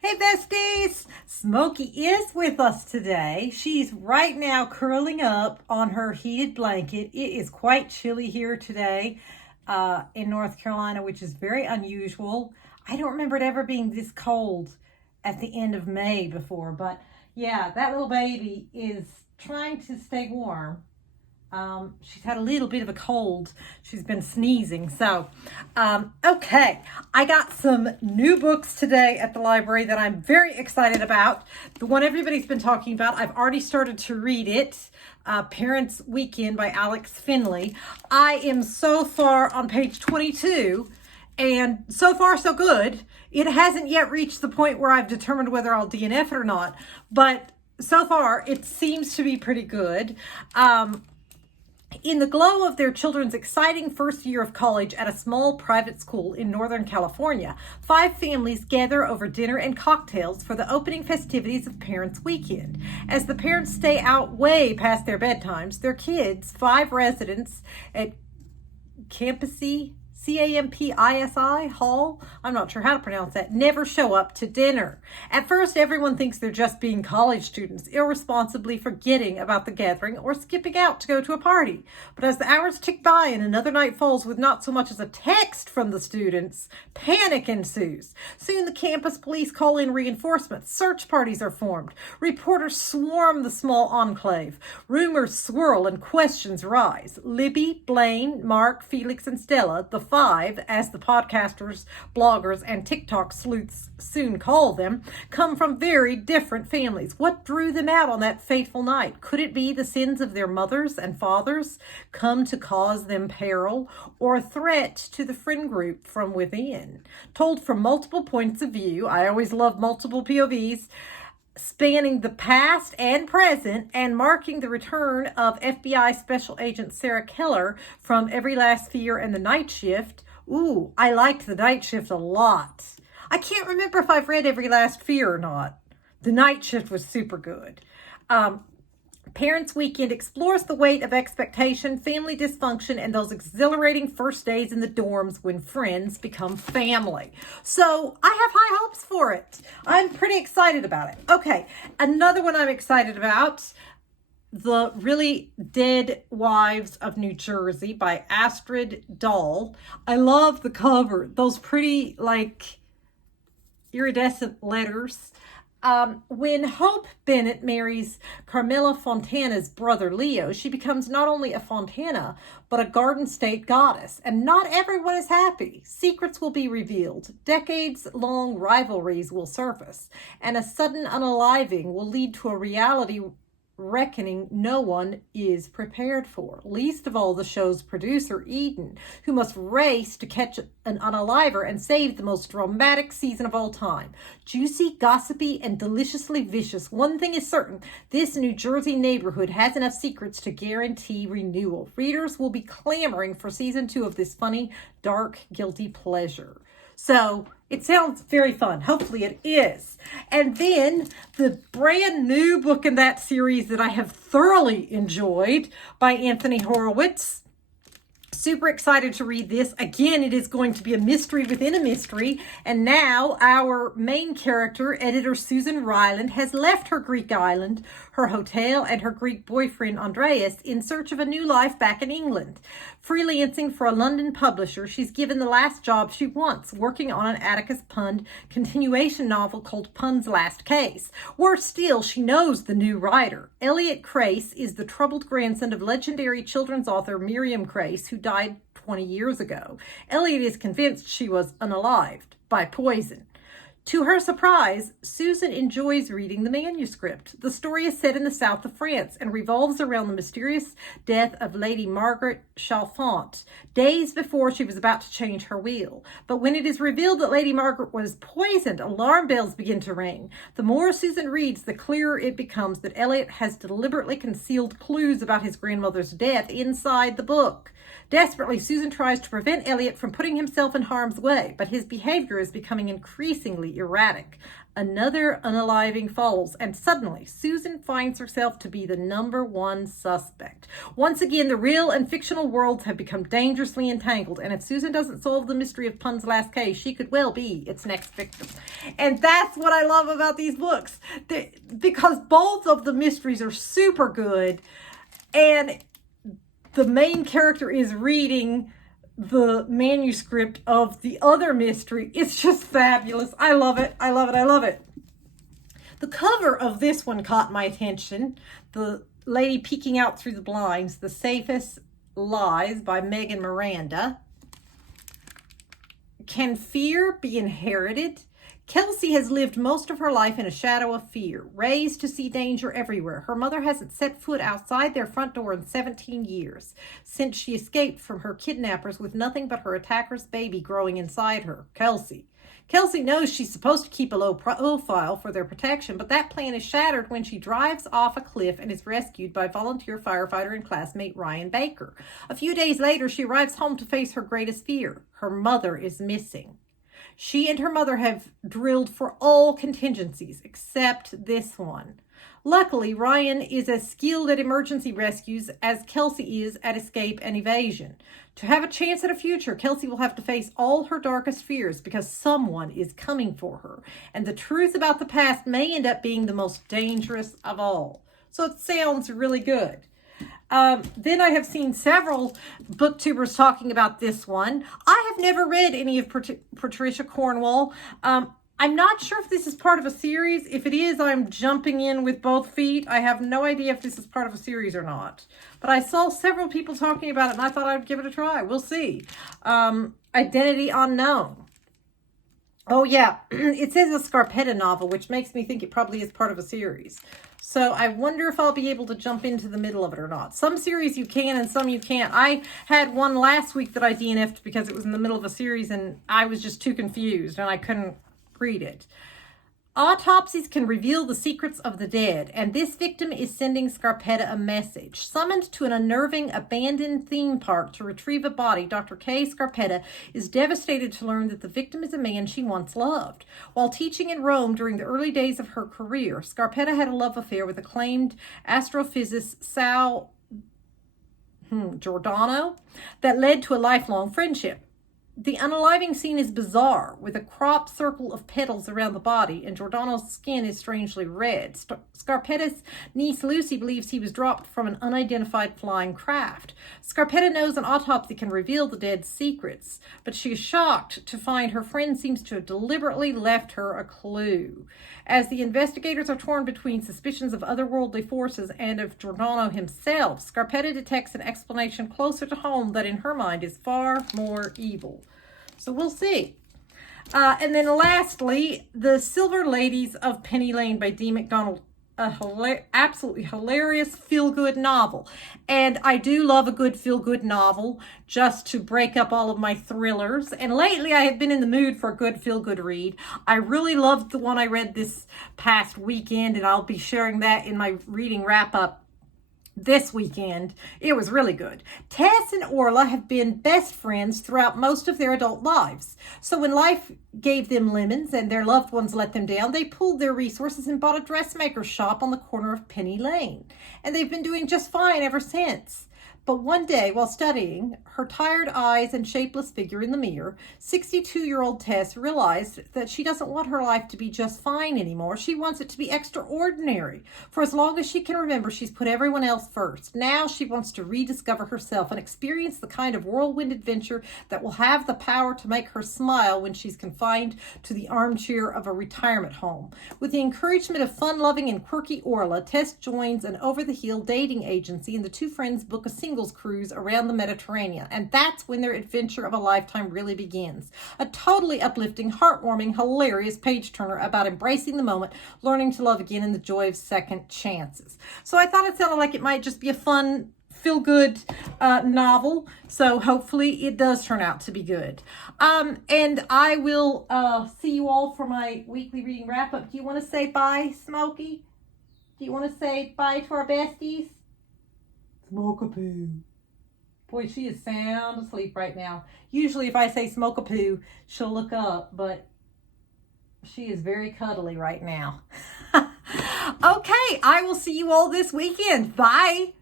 Hey besties! Smokey is with us today. She's right now curling up on her heated blanket. It is quite chilly here today in North Carolina, which is very unusual. I don't remember it ever being this cold at the end of May before, but yeah, that little baby is trying to stay warm. She's had a little bit of a cold. She's been sneezing. Okay. I got some new books today at the library that I'm very excited about. The one everybody's been talking about, I've already started to read it. Parents Weekend by Alex Finley. I am so far on page 22, and so far so good. It hasn't yet reached the point where I've determined whether I'll DNF it or not, but so far it seems to be pretty good. In the glow of their children's exciting first year of college at a small private school in Northern California, 5 families gather over dinner and cocktails for the opening festivities of Parents Weekend. As the parents stay out way past their bedtimes, their kids, 5 residents at Campisi Hall, I'm not sure how to pronounce that, never show up to dinner. At first, everyone thinks they're just being college students, irresponsibly forgetting about the gathering or skipping out to go to a party. But as the hours tick by and another night falls with not so much as a text from the students, panic ensues. Soon the campus police call in reinforcements. Search parties are formed. Reporters swarm the small enclave. Rumors swirl and questions rise. Libby, Blaine, Mark, Felix, and Stella, the 5, as the podcasters, bloggers, and TikTok sleuths soon call them, come from very different families. What drew them out on that fateful night? Could it be the sins of their mothers and fathers come to cause them peril, or a threat to the friend group from within? Told from multiple points of view, I always love multiple POVs, spanning the past and present and marking the return of FBI Special Agent Sarah Keller from Every Last Fear and The Night Shift. Ooh, I liked The Night Shift a lot. I can't remember if I've read Every Last Fear or not. The Night Shift was super good. Parents Weekend explores the weight of expectation, family dysfunction, and those exhilarating first days in the dorms when friends become family. So I have high hopes for it. I'm pretty excited about it. Okay, another one I'm excited about, The Really Dead Wives of New Jersey by Astrid Dahl. I love the cover. Those pretty, iridescent letters. When Hope Bennett marries Carmela Fontana's brother Leo, she becomes not only a Fontana, but a Garden State goddess. And not everyone is happy. Secrets will be revealed. Decades-long rivalries will surface. And a sudden unaliving will lead to a reality reckoning no one is prepared for, least of all the show's producer Eden, who must race to catch an unaliver and save the most dramatic season of all time. Juicy, gossipy, and deliciously vicious. One thing is certain, this New Jersey neighborhood has enough secrets to guarantee renewal. Readers will be clamoring for season 2 of this funny, dark, guilty pleasure. So it sounds very fun. Hopefully it is. And then the brand new book in that series that I have thoroughly enjoyed by Anthony Horowitz. Super excited to read this. Again, it is going to be a mystery within a mystery. And now our main character, editor Susan Ryland, has left her Greek island, her hotel, and her Greek boyfriend Andreas in search of a new life back in England. Freelancing for a London publisher, she's given the last job she wants, working on an Atticus Pund continuation novel called Pund's Last Case. Worse still, she knows the new writer. Elliot Crace is the troubled grandson of legendary children's author Miriam Crace, who died 20 years ago. Elliot is convinced she was unalived by poison. To her surprise, Susan enjoys reading the manuscript. The story is set in the south of France and revolves around the mysterious death of Lady Margaret Chalfont, days before she was about to change her will. But when it is revealed that Lady Margaret was poisoned, alarm bells begin to ring. The more Susan reads, the clearer it becomes that Elliot has deliberately concealed clues about his grandmother's death inside the book. Desperately, Susan tries to prevent Elliot from putting himself in harm's way, but his behavior is becoming increasingly erratic. Another unaliving falls, and suddenly Susan finds herself to be the number one suspect. Once again, the real and fictional worlds have become dangerously entangled, and if Susan doesn't solve the mystery of Pun's last case, she could well be its next victim. And that's what I love about these books, because both of the mysteries are super good, and the main character is reading the manuscript of the other mystery. It's just fabulous. I love it. I love it. I love it. The cover of this one caught my attention. The lady peeking out through the blinds, The Safest Lies by Megan Miranda. Can fear be inherited? Kelsey has lived most of her life in a shadow of fear, raised to see danger everywhere. Her mother hasn't set foot outside their front door in 17 years, since she escaped from her kidnappers with nothing but her attacker's baby growing inside her, Kelsey. Kelsey knows she's supposed to keep a low profile for their protection, but that plan is shattered when she drives off a cliff and is rescued by volunteer firefighter and classmate Ryan Baker. A few days later, she arrives home to face her greatest fear. Her mother is missing. She and her mother have drilled for all contingencies except this one. Luckily, Ryan is as skilled at emergency rescues as Kelsey is at escape and evasion. To have a chance at a future, Kelsey will have to face all her darkest fears because someone is coming for her. And the truth about the past may end up being the most dangerous of all. So it sounds really good. Then I have seen several booktubers talking about this one. I have never read any of Patricia Cornwell. I'm not sure if this is part of a series. If it is, I'm jumping in with both feet. I have no idea if this is part of a series or not. But I saw several people talking about it, and I thought I'd give it a try. We'll see. Identity Unknown. Oh, yeah. It says a Scarpetta novel, which makes me think it probably is part of a series. So I wonder if I'll be able to jump into the middle of it or not. Some series you can and some you can't. I had one last week that I DNF'd because it was in the middle of a series and I was just too confused and I couldn't read it. Autopsies can reveal the secrets of the dead, and this victim is sending Scarpetta a message. Summoned to an unnerving, abandoned theme park to retrieve a body, Dr. Kay Scarpetta is devastated to learn that the victim is a man she once loved. While teaching in Rome during the early days of her career, Scarpetta had a love affair with acclaimed astrophysicist Sal Giordano that led to a lifelong friendship. The unaliving scene is bizarre, with a crop circle of petals around the body, and Giordano's skin is strangely red. Scarpetta's niece Lucy believes he was dropped from an unidentified flying craft. Scarpetta knows an autopsy can reveal the dead's secrets, but she is shocked to find her friend seems to have deliberately left her a clue. As the investigators are torn between suspicions of otherworldly forces and of Giordano himself, Scarpetta detects an explanation closer to home that in her mind is far more evil. So we'll see. And then lastly, The Silver Ladies of Penny Lane by Dee MacDonald. Absolutely hilarious feel-good novel. And I do love a good feel-good novel just to break up all of my thrillers. And lately I have been in the mood for a good feel-good read. I really loved the one I read this past weekend, and I'll be sharing that in my reading wrap-up this weekend. It was really good. Tess and Orla have been best friends throughout most of their adult lives. So when life gave them lemons and their loved ones let them down, they pooled their resources and bought a dressmaker's shop on the corner of Penny Lane. And they've been doing just fine ever since. But one day, while studying her tired eyes and shapeless figure in the mirror, 62-year-old Tess realized that she doesn't want her life to be just fine anymore. She wants it to be extraordinary. For as long as she can remember, she's put everyone else first. Now she wants to rediscover herself and experience the kind of whirlwind adventure that will have the power to make her smile when she's confined to the armchair of a retirement home. With the encouragement of fun-loving and quirky Orla, Tess joins an over-the-hill dating agency, and the two friends book a single cruise around the Mediterranean, and that's when their adventure of a lifetime really begins. A totally uplifting, heartwarming, hilarious page-turner about embracing the moment, learning to love again, and the joy of second chances. So I thought it sounded like it might just be a fun, feel-good novel, so hopefully it does turn out to be good. And I will see you all for my weekly reading wrap-up. Do you want to say bye, Smokey? Do you want to say bye to our besties? Smoke-a-poo. Boy, she is sound asleep right now. Usually if I say smoke a poo, she'll look up, but she is very cuddly right now. Okay, I will see you all this weekend. Bye.